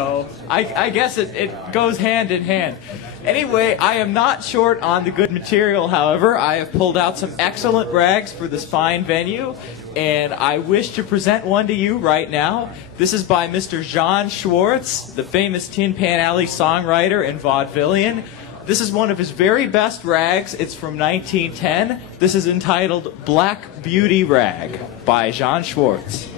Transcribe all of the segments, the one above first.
So I guess it goes hand in hand. Anyway, I am not short on the good material, however. I have pulled out some excellent rags for this fine venue, and I wish to present one to you right now. This is by Mr. John Schwartz, the famous Tin Pan Alley songwriter and vaudevillian. This is one of his very best rags. It's from 1910. This is entitled Black Beauty Rag by John Schwartz.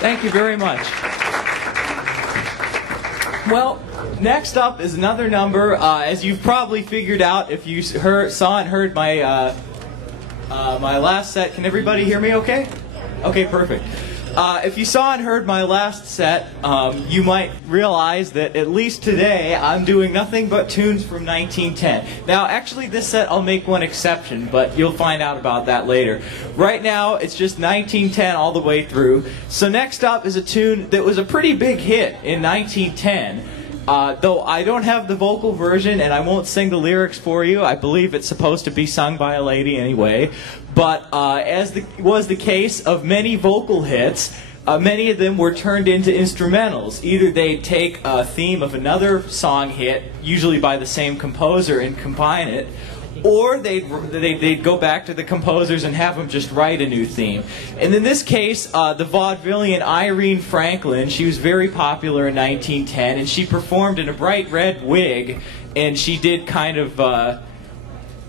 Thank you very much. Well, next up is another number. As you've probably figured out if you saw and heard my my last set. Can everybody hear me okay? Okay, perfect. If you saw and heard my last set, you might realize that at least today I'm doing nothing but tunes from 1910. Now, actually, this set I'll make one exception, but you'll find out about that later. Right now, it's just 1910 all the way through. So next up is a tune that was a pretty big hit in 1910. Though I don't have the vocal version and I won't sing the lyrics for you. I believe it's supposed to be sung by a lady anyway. But as was the case of many vocal hits, many of them were turned into instrumentals. Either they'd take a theme of another song hit, usually by the same composer, and combine it, or they'd go back to the composers and have them just write a new theme. And in this case, the vaudevillian Irene Franklin, she was very popular in 1910, and she performed in a bright red wig, and she did kind of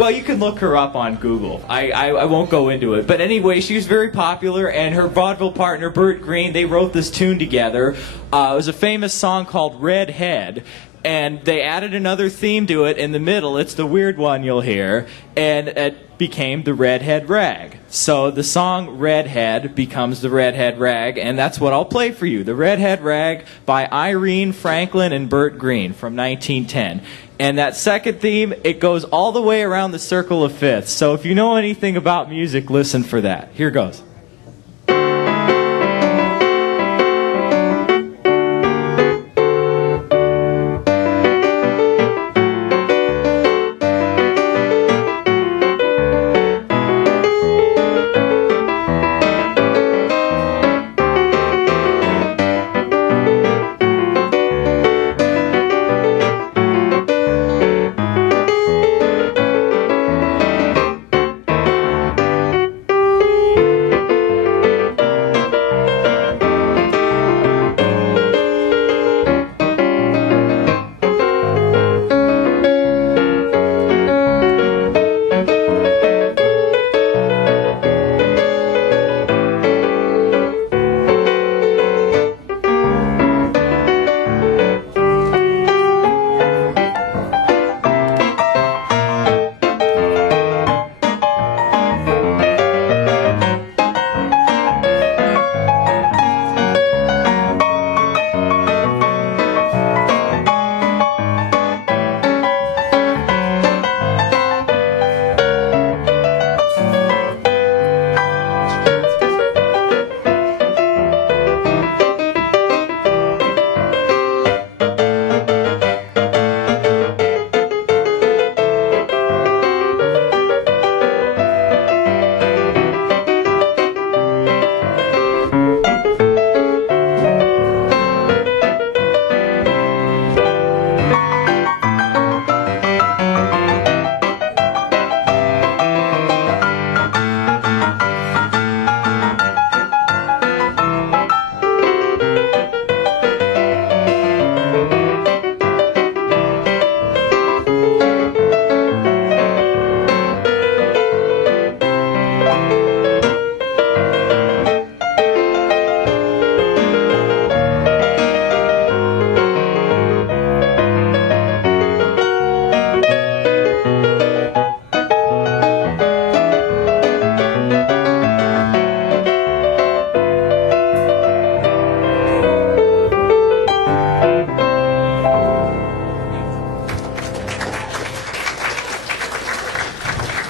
Well, you can look her up on Google. I won't go into it. But anyway, she was very popular, and her vaudeville partner, Bert Green, they wrote this tune together. It was a famous song called Redhead, and they added another theme to it in the middle. It's the weird one you'll hear, and it became the Redhead Rag. So the song Redhead becomes the Redhead Rag, and that's what I'll play for you. The Redhead Rag by Irene Franklin and Bert Green from 1910. And that second theme, it goes all the way around the circle of fifths. So if you know anything about music, listen for that. Here goes.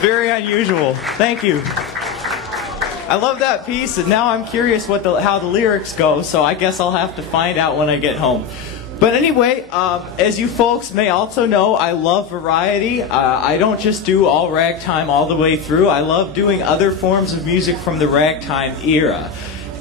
Very unusual. Thank you. I love that piece, and now I'm curious how the lyrics go, so I guess I'll have to find out when I get home. But anyway, as you folks may also know, I love variety. I don't just do all ragtime all the way through. I love doing other forms of music from the ragtime era.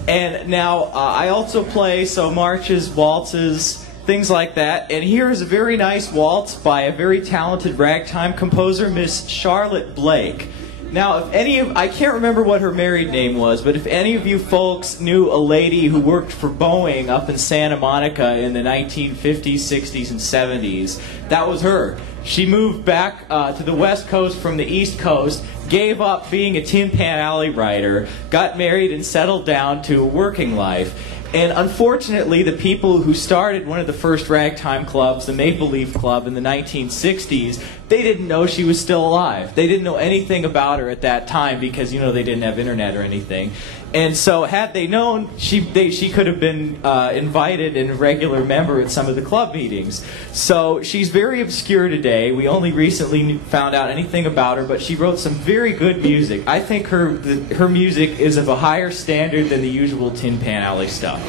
And now I also play marches, waltzes, things like that. And here is a very nice waltz by a very talented ragtime composer, Miss Charlotte Blake. Now, if any of, I can't remember what her married name was, but if any of you folks knew a lady who worked for Boeing up in Santa Monica in the 1950s, 60s, and 70s, that was her. She moved back to the West Coast from the East Coast, gave up being a Tin Pan Alley writer, got married and settled down to a working life. And unfortunately, the people who started one of the first ragtime clubs, the Maple Leaf Club, in the 1960s, they didn't know she was still alive. They didn't know anything about her at that time because, you know, they didn't have internet or anything. And so had they known, she could have been invited and a regular member at some of the club meetings. So she's very obscure today. We only recently found out anything about her, but she wrote some very good music. I think her music is of a higher standard than the usual Tin Pan Alley stuff.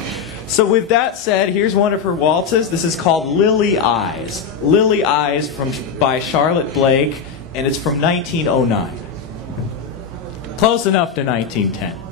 So with that said, here's one of her waltzes. This is called Lily Eyes. Lily Eyes by Charlotte Blake, and it's from 1909. Close enough to 1910.